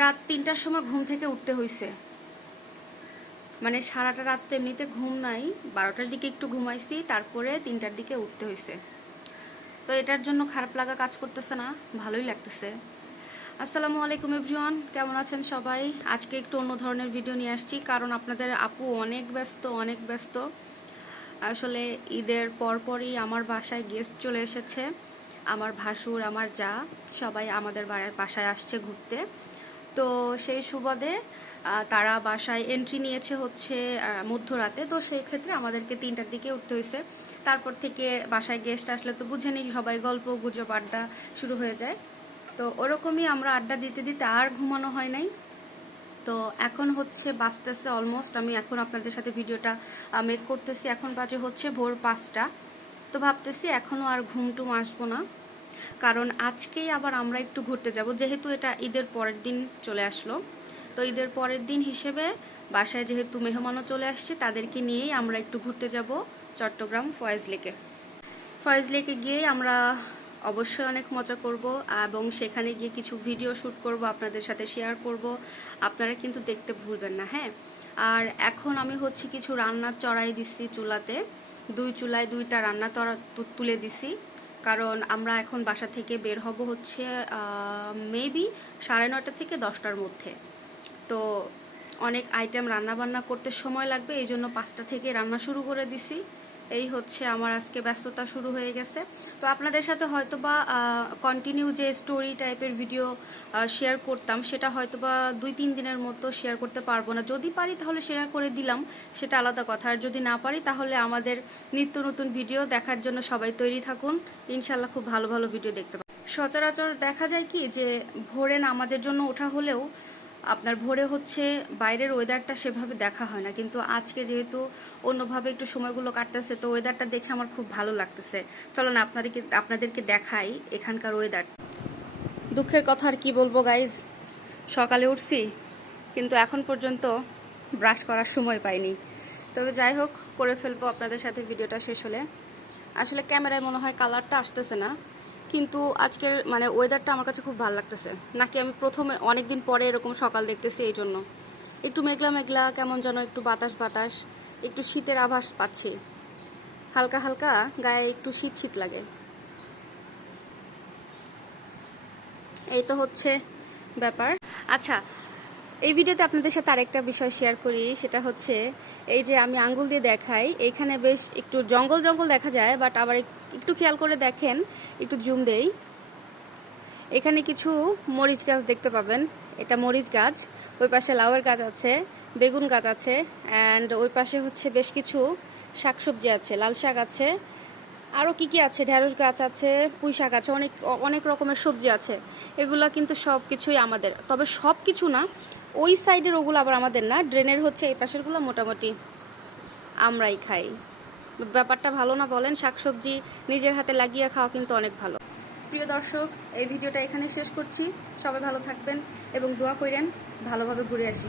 রাত তিনটার সময় ঘুম থেকে উঠতে হয়েছে মানে সারাটা রাত তো এমনিতে ঘুম নাই, বারোটার দিকে একটু ঘুমাইছি, তারপরে তিনটার দিকে উঠতে হয়েছে তো এটার জন্য খারাপ লাগা কাজ করতেছে না, ভালোই লাগতেছে। আসসালামু আলাইকুম এভরিওয়ান, কেমন আছেন সবাই? আজকে একটু অন্য ধরনের ভিডিও নিয়ে আসছি, কারণ আপনাদের আপু অনেক ব্যস্ত অনেক ব্যস্ত। আসলে ঈদের পরপরই আমার বাসায় গেস্ট চলে এসেছে। আমার ভাসুর, আমার যা, সবাই আমাদের বাসায় আসছে ঘুরতে। তো সেই সুবাদে তারা বাসায় এন্ট্রি নিয়েছে হচ্ছে মধ্যরাতে। তো সেই ক্ষেত্রে আমাদেরকে তিনটার দিকে উঠতে হয়েছে তারপর থেকে বাসায় গেস্ট আসলে তো বুঝেনি সবাই গল্প, গুজব, আড্ডা শুরু হয়ে যায়। তো ওরকমই আমরা আড্ডা দিতে দিতে আর ঘুমানো হয় নাই। তো এখন হচ্ছে বাজতেছে অলমোস্ট আমি এখন আপনাদের সাথে ভিডিওটা মেক করতেছি। এখন বাজে হচ্ছে ভোর পাঁচটা। তো ভাবতেছি এখনও আর ঘুম টুম আসব না। কারণ আজকেই আবার আমরা একটু ঘুরতে যাব, যেহেতু এটা ঈদের পরের দিন চলে আসলো। তো ঈদের পরের দিন হিসেবে বাসায় যেহেতু মেহমানও চলে আসছে, তাদেরকে নিয়েই আমরা একটু ঘুরতে যাব চট্টগ্রাম ফয়েজ লেকে। ফয়েজ লেকে গিয়ে আমরা অবশ্যই অনেক মজা করব এবং সেখানে গিয়ে কিছু ভিডিও শ্যুট করব, আপনাদের সাথে শেয়ার করব। আপনারা কিন্তু দেখতে ভুলবেন না হ্যাঁ? আর এখন আমি হচ্ছে কিছু রান্নার চড়াই দিচ্ছি চুলাতে। দুই চুলায় দুইটা রান্না তুলে দিছি। কারণ আমরা এখন বাসা থেকে বের হব হচ্ছে মেবি সাড়ে নটা থেকে দশটার মধ্যে। তো অনেক আইটেম রান্না বান্না করতে সময় লাগবে এই জন্য পাঁচটা থেকে রান্না শুরু করে দিছি। এই হচ্ছে আমার আজকে ব্যস্ততা শুরু হয়ে গেছে। তো আপনাদের সাথে হয়তো বা কন্টিনিউ যে স্টোরি টাইপের ভিডিও শেয়ার করতাম, সেটা হয়তো বা দুই তিন দিনের মতো শেয়ার করতে পারব না। যদি পারি তাহলে শেয়ার করে দিলাম, সেটা আলাদা কথা। আর যদি না পারি তাহলে আমাদের নিত্য নতুন ভিডিও দেখার জন্য সবাই তৈরি থাকুন। ইনশাল্লাহ খুব ভালো ভালো ভিডিও দেখতে পাবেন। সচরাচর দেখা যায় কি যে ভোরে নামাজের জন্য ওঠা হলেও আপনার ভোরে হচ্ছে বাইরের ওয়েদারটা সেভাবে দেখা হয় না। কিন্তু আজকে যেহেতু অন্যভাবে একটু সময়গুলো কাটতেছে, তো ওয়েদারটা দেখে আমার খুব ভালো লাগতেছে। চলো না, আপনাদেরকে আপনাদেরকে দেখাই এখানকার ওয়েদার দুঃখের কথা আর কি বলব গাইজ সকালে উঠছি, কিন্তু এখন পর্যন্ত ব্রাশ করার সময় পাইনি। তবে যাই হোক, করে ফেলব, আপনাদের সাথে ভিডিওটা শেষ হলে। আসলে ক্যামেরায় মনে হয় কালারটা আসতেছে না। কিন্তু আজকের মানে ওয়েদারটা আমার কাছে খুব ভালো লাগতেছে। নাকি আমি প্রথমে অনেক দিন পরে এরকম সকাল দেখতেছি এই জন্য। একটু মেঘলা মেঘলা, কেমন যেন একটু বাতাস বাতাস, একটু শীতের আভাস পাচ্ছি। হালকা হালকা, গায়ে একটু শীত শীত লাগে। এই তো হচ্ছে ব্যাপার। আচ্ছা এই ভিডিওতে আপনাদের সাথে আরেকটা বিষয় শেয়ার করি, সেটা হচ্ছে এই যে আমি আঙ্গুল দিয়ে দেখাই এইখানে বেশ একটু জঙ্গল জঙ্গল দেখা যায় বাট আবার একটু খেয়াল করে দেখেন, একটু জুম দেই। এখানে কিছু মরিচ গাছ দেখতে পাবেন, এটা মরিচ গাছ, ওই পাশে লাউয়ের গাছ আছে, বেগুন গাছ আছে অ্যান্ড ওই পাশে হচ্ছে বেশ কিছু শাকসবজি আছে, লাল শাক আছে আরও কি কি আছে, ঢেঁড়স গাছ আছে, পুঁই শাক আছে, অনেক অনেক রকমের সবজি আছে, এগুলো কিন্তু সব কিছুই আমাদের, তবে সব কিছু না ওই সাইডের ওগুলো আবার আমাদের না, ড্রেনের হচ্ছে এই পাশেরগুলো মোটামুটি আমরাই খাই। ব্যাপারটা ভালো না বলেন, শাকসবজি নিজের হাতে লাগিয়ে খাওয়া কিন্তু অনেক ভালো। প্রিয় দর্শক, এই ভিডিওটা এখানে শেষ করছি। সবাই ভালো থাকবেন এবং দোয়া করেন, ভালোভাবে ঘুরে আসি।